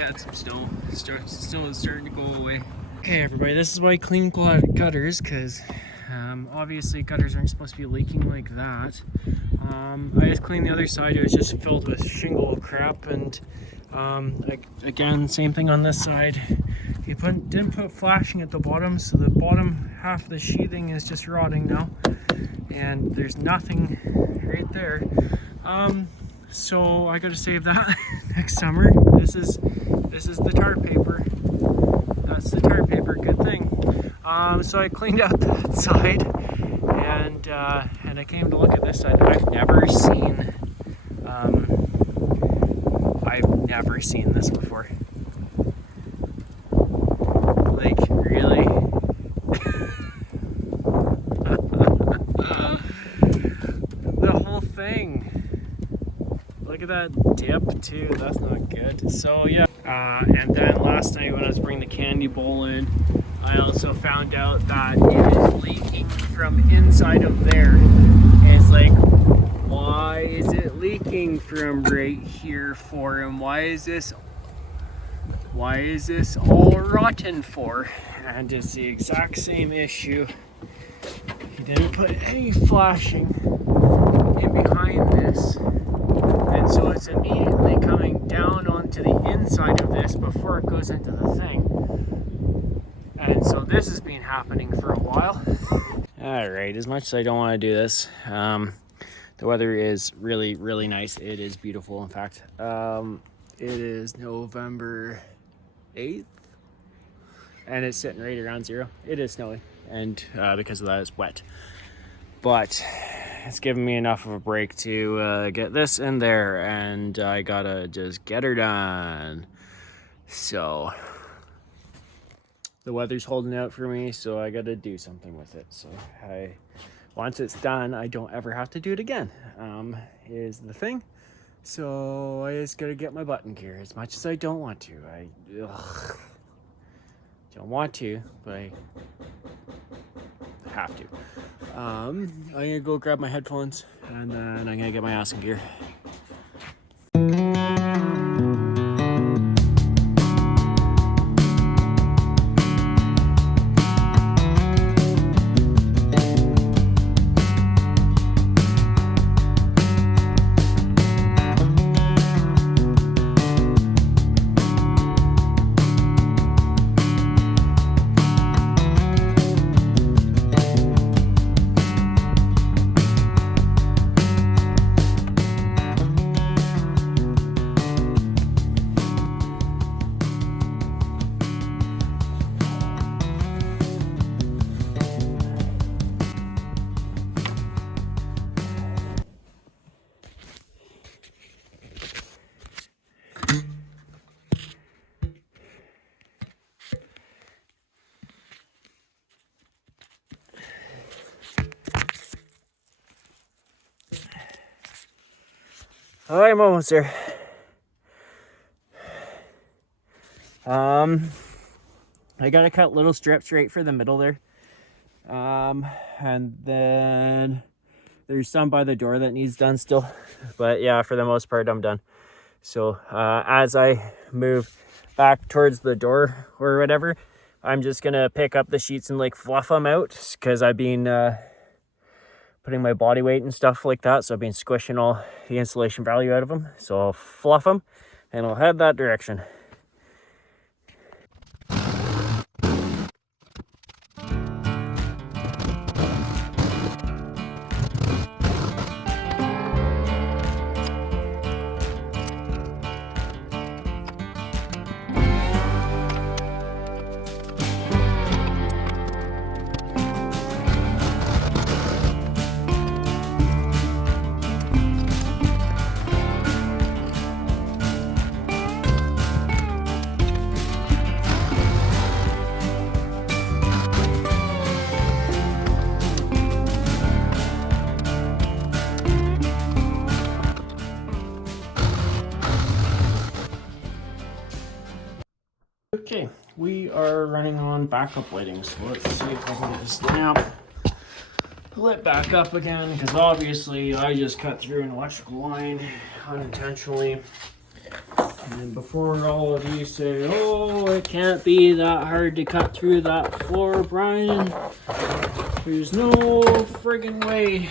had some snow. Snow is starting to go away. Okay, everybody, this is why I clean gutters, because obviously gutters aren't supposed to be leaking like that. I just cleaned the other side. It was just filled with shingle crap, and again, same thing on this side. He didn't put flashing at the bottom, so the bottom half of the sheathing is just rotting now, and there's nothing right there. So I gotta save that next summer. This is the tar paper. That's the tar paper. Good thing. So I cleaned out that side, and I came to look at this side. I've never seen this before. Like, really? The whole thing. Look at that dip too. That's not good. So yeah. And then last night when I was bringing the candy bowl in, I also found out that it is leaking from inside of there. And it's like, why is it leaking from right here for? And why is this all rotten for? And it's the exact same issue. He didn't put any flashing in behind this. And so it's immediately coming down onto the inside of this before it goes into the thing. And so this has been happening for a while. Alright, as much as I don't want to do this, the weather is really, really nice. It is beautiful, in fact. It is November 8th, and it's sitting right around 0. It is snowing, and because of that, it's wet. But it's given me enough of a break to get this in there, and I gotta just get her done. So the weather's holding out for me, so I gotta do something with it. So once it's done, I don't ever have to do it again, is the thing. So I just gotta get my button gear, as much as I don't want to. Don't want to, but I have to. I'm gonna go grab my headphones, and then I'm gonna get my ass in gear. I'm almost there. I gotta cut little strips right for the middle there. And then there's some by the door that needs done still. But yeah, for the most part, I'm done. So as I move back towards the door or whatever, I'm just gonna pick up the sheets and like fluff them out, because I've been putting my body weight and stuff like that, so I've been squishing all the insulation value out of them. So I'll fluff them and I'll head that direction. Okay, we are running on backup lighting, so let's see if I can get this lamp lit back up again, because obviously I just cut through an electrical line unintentionally. And before all of you say, oh, it can't be that hard to cut through that floor, Brian, there's no friggin' way.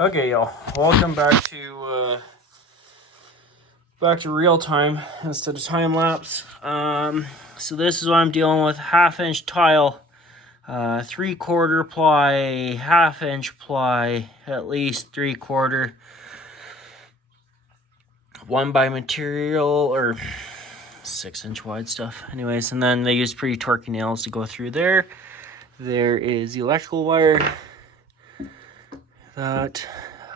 Okay, y'all. Welcome back to real time instead of time lapse. So this is what I'm dealing with: 1/2-inch tile, 3/4 ply, 1/2-inch ply, at least 3/4. 1 by material or 6-inch wide stuff. Anyways, and then they use pretty torquey nails to go through there. There is the electrical wire that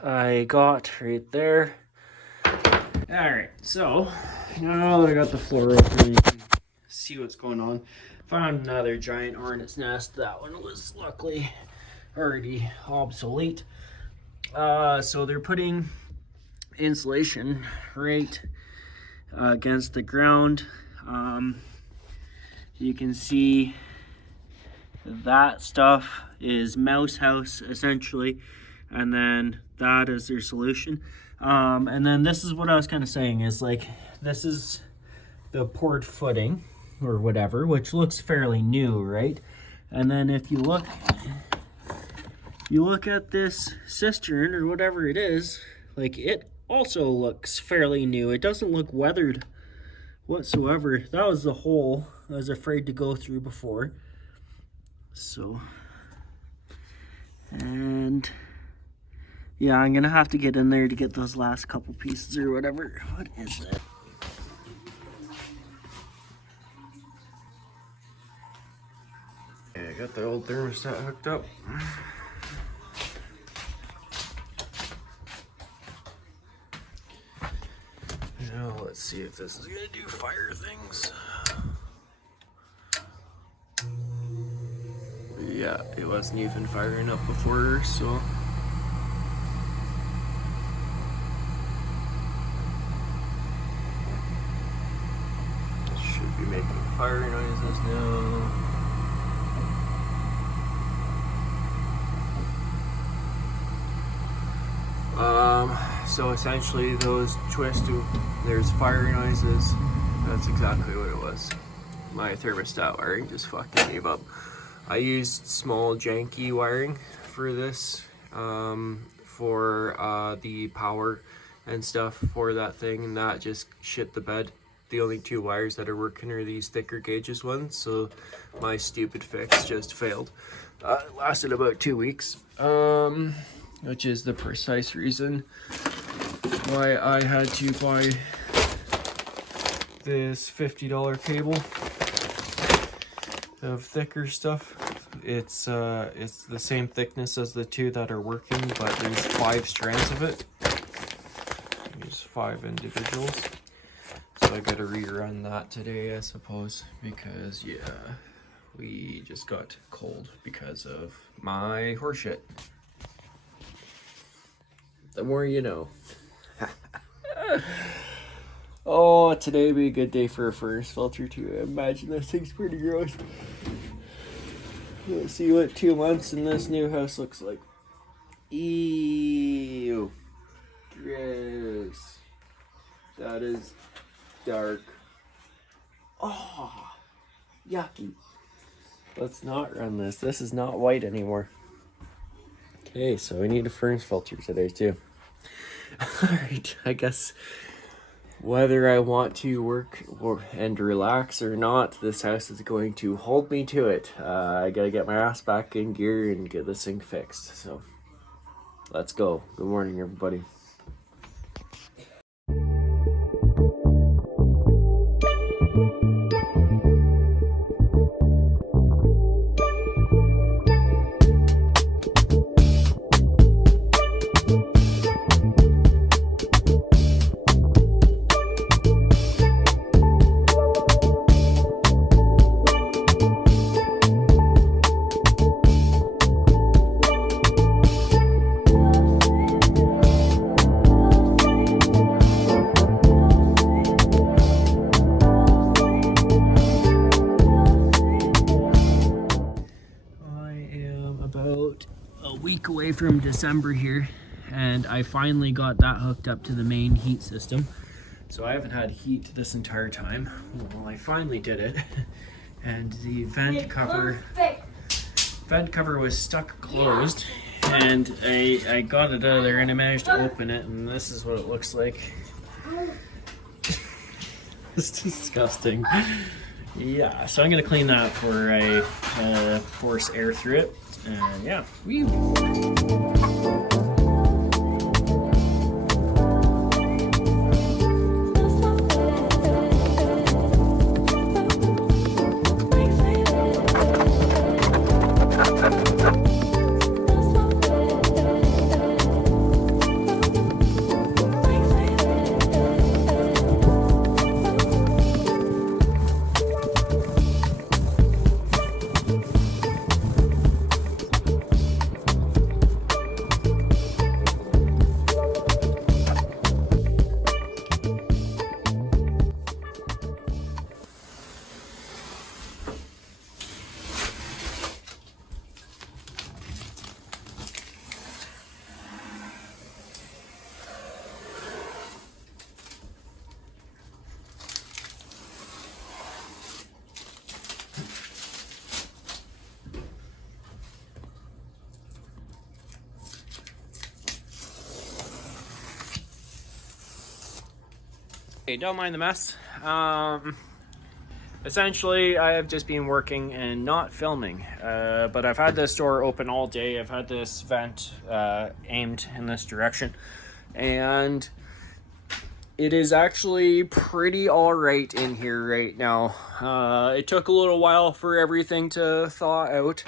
I got right there. Alright, so now that I got the floor open, you can see what's going on. Found another giant hornet's nest. That one was luckily already obsolete. So they're putting insulation right against the ground. You can see that stuff is mouse house essentially, and then that is their solution. And then this is what I was kind of saying is like, this is the poured footing or whatever, which looks fairly new, right? And then if you look at this cistern or whatever it is, like, it also looks fairly new. It doesn't look weathered whatsoever. That was the hole I was afraid to go through before. So, and yeah, I'm gonna have to get in there to get those last couple pieces or whatever. What is that? Yeah, I got the old thermostat hooked up. Now let's see if this is gonna do fire things. Yeah, it wasn't even firing up before, so. It should be making fire noises now. So essentially those there's fire noises. That's exactly what it was. My thermostat wiring just fucking gave up. I used small janky wiring for this, for the power and stuff for that thing, and that just shit the bed. The only 2 wires that are working are these thicker gauges ones, so my stupid fix just failed. It lasted about 2 weeks, which is the precise reason why I had to buy this $50 cable of thicker stuff. It's the same thickness as the 2 that are working, but there's 5 strands of it. There's 5 individuals. So I gotta rerun that today, I suppose, because yeah, we just got cold because of my horseshit. The more you know. Oh, today would be a good day for a furnace filter too. I imagine this thing's pretty gross. Let's see what 2 months in this new house looks like. Ew. Gross. That is dark. Oh, yucky. Let's not run this. This is not white anymore. Okay, so we need a furnace filter today too. Alright, I guess whether I want to work and relax or not, this house is going to hold me to it. I gotta get my ass back in gear and get this thing fixed. So, let's go. Good morning, everybody. day from December here, and I finally got that hooked up to the main heat system. So I haven't had heat this entire time. Well, I finally did it. And the vent cover was stuck closed, and I got it out of there and I managed to open it, and this is what it looks like. It's disgusting. Yeah, so I'm gonna clean that before I force air through it, and yeah. Whee! Okay, don't mind the mess. Essentially, I have just been working and not filming, but I've had this door open all day. I've had this vent aimed in this direction, and it is actually pretty alright in here right now. It took a little while for everything to thaw out,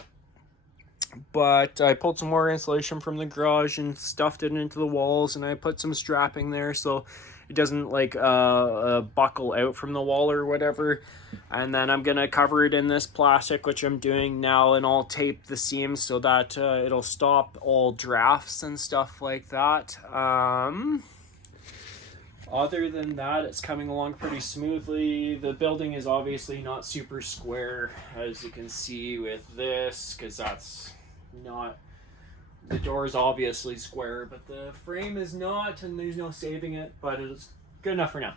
but I pulled some more insulation from the garage and stuffed it into the walls, and I put some strapping there so it doesn't like buckle out from the wall or whatever. And then I'm gonna cover it in this plastic, which I'm doing now, and I'll tape the seams so that it'll stop all drafts and stuff like that. Other than that, it's coming along pretty smoothly. The building is obviously not super square, as you can see with this, because that's not... The door is obviously square, but the frame is not, and there's no saving it, but it's good enough for now.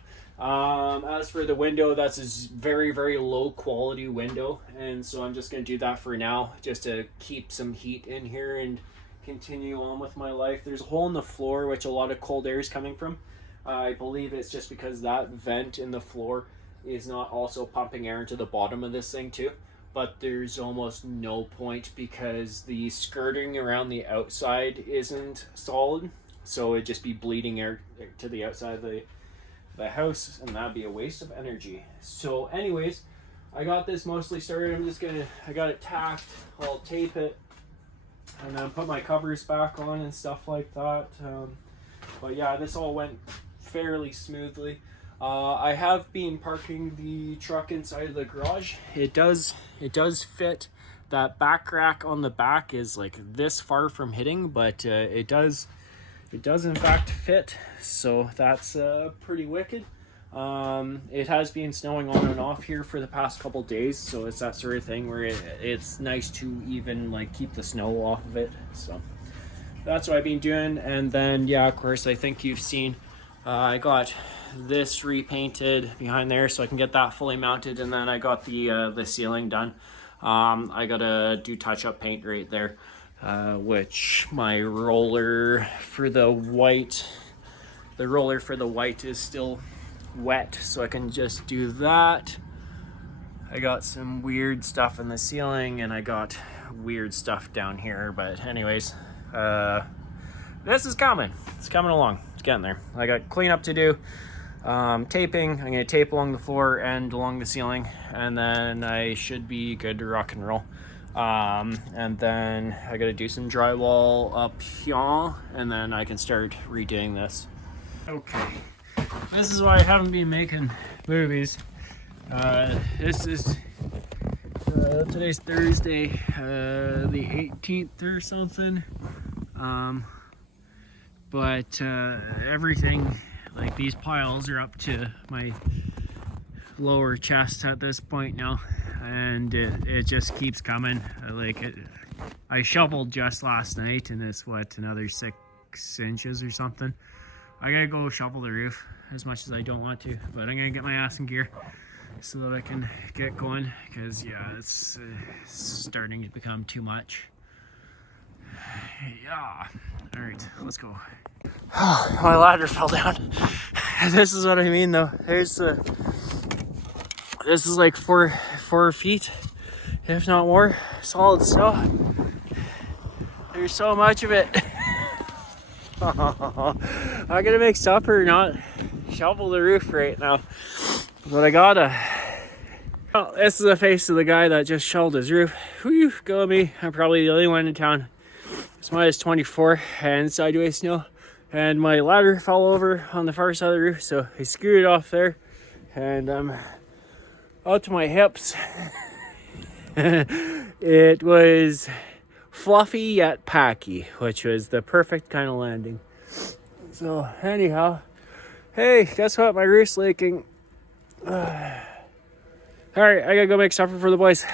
As for the window, that's a very, very low quality window, and so I'm just going to do that for now, just to keep some heat in here and continue on with my life. There's a hole in the floor, which a lot of cold air is coming from. I believe it's just because that vent in the floor is not also pumping air into the bottom of this thing too. But there's almost no point because the skirting around the outside isn't solid, so it'd just be bleeding air to the outside of the house, and that'd be a waste of energy. So anyways, I got this mostly started. I got it tacked, I'll tape it, and then put my covers back on and stuff like that. But yeah, this all went fairly smoothly. I have been parking the truck inside of the garage. It does fit. That back rack on the back is like this far from hitting, but it does in fact fit. So that's pretty wicked. It has been snowing on and off here for the past couple days, so it's that sort of thing where it's nice to even like keep the snow off of it. So that's what I've been doing. And then yeah, of course, I think you've seen I got this repainted behind there so I can get that fully mounted, and then I got the ceiling done. I gotta do touch-up paint right there, which my roller for the white is still wet, so I can just do that. I got some weird stuff in the ceiling, and I got weird stuff down here, but anyways, this is coming. It's coming along. It's getting there. I got cleanup to do. Taping. I'm going to tape along the floor and along the ceiling, and then I should be good to rock and roll. And then I got to do some drywall up here, and then I can start redoing this. Okay. This is why I haven't been making movies. This is today's Thursday, the 18th or something. But everything, like these piles are up to my lower chest at this point now, and it just keeps coming. I shoveled just last night, and it's what, another 6 inches or something. I gotta go shovel the roof as much as I don't want to, but I'm gonna get my ass in gear so that I can get going, because yeah, it's starting to become too much. Yeah. All right, let's go. Oh, my ladder fell down. This is what I mean, though. This is like 4 feet, if not more, solid snow. There's so much of it. I'm gonna make supper, not shovel the roof right now. But I gotta. Well, this is the face of the guy that just shoveled his roof. Whew, go me. I'm probably the only one in town. This mine is 24 and sideways snow. And my ladder fell over on the far side of the roof, so I screwed it off there. And I'm out to my hips. It was fluffy yet packy, which was the perfect kind of landing. So anyhow, hey, guess what? My roof's leaking. All right, I gotta go make supper for the boys.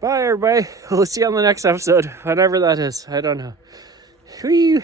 Bye, everybody. We'll see you on the next episode, whenever that is. I don't know. Whee!